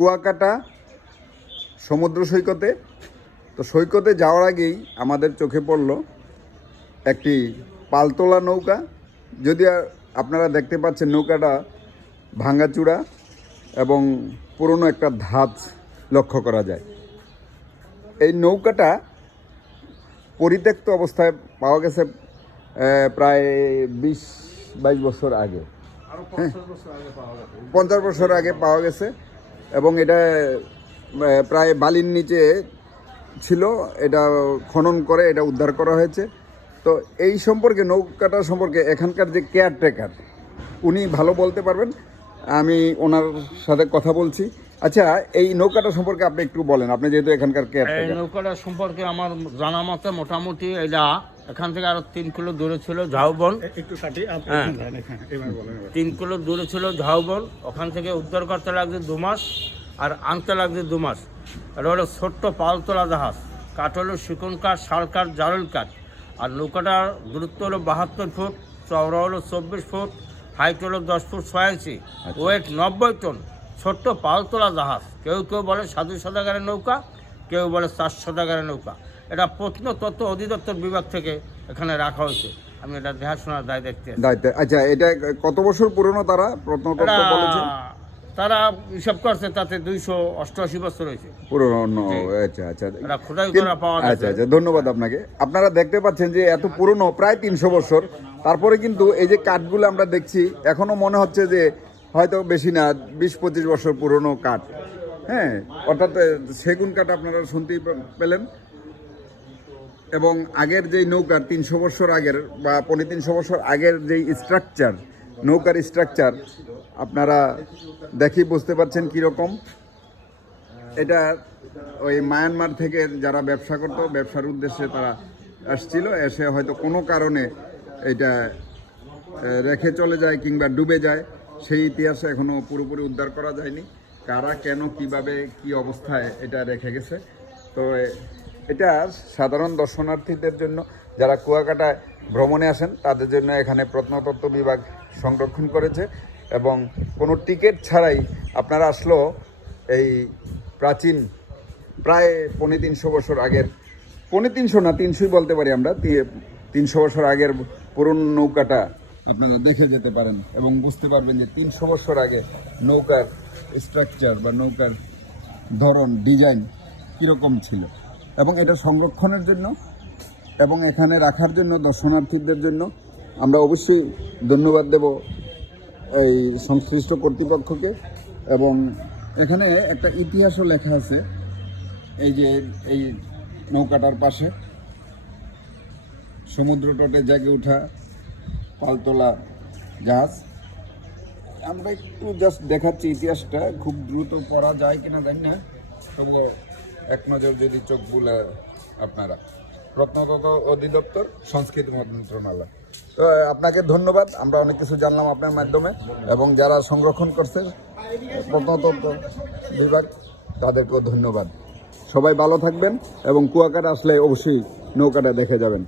কুয়াকাটা সমুদ্র সৈকতে। তো সৈকতে যাওয়ার আগেই আমাদের চোখে পড়ল একটি পালতোলা নৌকা। যদি আপনারা দেখতে পাচ্ছেন নৌকাটা ভাঙাচূড়া এবং পুরনো একটা ধাঁচ লক্ষ্য করা যায়। এই নৌকাটা পরিত্যক্ত অবস্থায় পাওয়া গেছে প্রায় 20-22 বছর আগে, 50 বছর আগে পাওয়া গেছে। এবং এটা প্রায় বালির নিচে ছিল, এটা খনন করে এটা উদ্ধার করা হয়েছে। তো এই সম্পর্কে, নৌকাটা সম্পর্কে এখানকার যে কেয়ারটেকার উনি ভালো বলতে পারবেন, আমি ওনার সাথে কথা বলছি। আচ্ছা, এই নৌকাটা সম্পর্কে আপনি একটু বলেন, আপনি যেহেতু এখানকার কেয়ারটেকার। এই নৌকাটা সম্পর্কে আমার জানা মতে মোটামুটি এটা এখান থেকে আরো 3 কিলো দূরে ছিল ঝাউবন। একটু কাটি 3 কিলো দূরে ছিল ঝাউবন। ওখান থেকে উদ্ধার করতে লাগছে 2 মাস আর আনতে লাগছে 2 মাস। এটা হলো ছোট্ট পালতোলা জাহাজ, কাঠ হলো শিকন কাঠ, শাল কাঠ, জারুল কাঠ। আর নৌকাটার দূরত্ব হলো 72 ফুট, চওড়া হলো 24 ফুট, হাইট হলো 10 ফুট 6 ইঞ্চি, ওয়েট 90 টন। ছোট্ট পালতোলা জাহাজ। কেউ কেউ বলে 7 শতাগারের নৌকা, কেউ বলে 4 শতাগারের নৌকা। এটা প্রত্নতত্ত্ব অধিদপ্তর বিভাগ থেকে এখানে রাখা হয়েছে। আমি এটা দেখাশোনার দায়িত্ব। আচ্ছা, এটা কত বছর পুরনো তারা প্রত্নতত্ত্ব বলেছে? তারা হিসাব করছে তাতে 288 বছর হয়েছে পুরনো। আচ্ছা আচ্ছা, এটা খোদাই করা পাওয়া আচ্ছা গেছে। আচ্ছা, ধন্যবাদ আপনাকে। আপনারা দেখতে পাচ্ছেন যে এত পুরনো, প্রায় 300 বছর। তারপরে কিন্তু এই যে কাঠগুলো আমরা দেখছি, এখনো মনে হচ্ছে যে হয়তো বেশি না, 20-25 বছর পুরনো কাঠ। হ্যাঁ, অর্থাৎ সেগুন কাঠ আপনারা শুনতেই পেলেন। এবং আগের যেই নৌকার 300 বছর আগের বা 350 বছর আগের যেই স্ট্রাকচার, নৌকার স্ট্রাকচার আপনারা দেখি বুঝতে পারছেন কীরকম। এটা ওই মায়ানমার থেকে যারা ব্যবসা করতো, ব্যবসার উদ্দেশ্যে তারা আসছিল, এসে হয়তো কোনো কারণে এটা রেখে চলে যায় কিংবা ডুবে যায়। সেই ইতিহাসে এখনও পুরোপুরি উদ্ধার করা যায়নি, কারা কেন কিভাবে কি অবস্থায় এটা রেখে গেছে। তো এটা সাধারণ দর্শনার্থীদের জন্য, যারা কুয়াকাটায় ভ্রমণে আসেন তাদের জন্য এখানে প্রত্নতত্ত্ব বিভাগ সংরক্ষণ করেছে। এবং কোনো টিকিট ছাড়াই আপনারা আসলেও এই প্রাচীন, প্রায় 350 বছর আগের, 350 না 300ই বলতে পারি আমরা, 300 বছর আগের পুরনো নৌকাটা আপনারা দেখে যেতে পারেন এবং বুঝতে পারবেন যে 300 বছর আগে নৌকার স্ট্রাকচার বা নৌকার ধরন, ডিজাইন কীরকম ছিল। এবং এটা সংরক্ষণের জন্য এবং এখানে রাখার জন্য দর্শনার্থীদের জন্য আমরা অবশ্যই ধন্যবাদ দেব এই সংশ্লিষ্ট কর্তৃপক্ষকে। এবং এখানে একটা ইতিহাসও লেখা আছে, এই যে এই নৌকাটার পাশে সমুদ্র তটে জেগে ওঠা পালতোলা জাহাজ। আমরা একটু জাস্ট দেখাচ্ছি ইতিহাসটা, খুব দ্রুত পড়া যায় কিনা জানি না, তবুও এক নজর যদি চোখ বুলে আপনারা। প্রত্নতত্ত্ব অধিদপ্তর, সংস্কৃতি মন্ত্রণালয়। তো আপনাকে ধন্যবাদ, আমরা অনেক কিছু জানলাম আপনার মাধ্যমে। এবং যারা সংরক্ষণ করছে প্রত্নতত্ত্ব বিভাগ, তাদেরকেও ধন্যবাদ। সবাই ভালো থাকবেন এবং কুয়াকাটা আসলে অবশ্যই নৌকাটা দেখে যাবেন।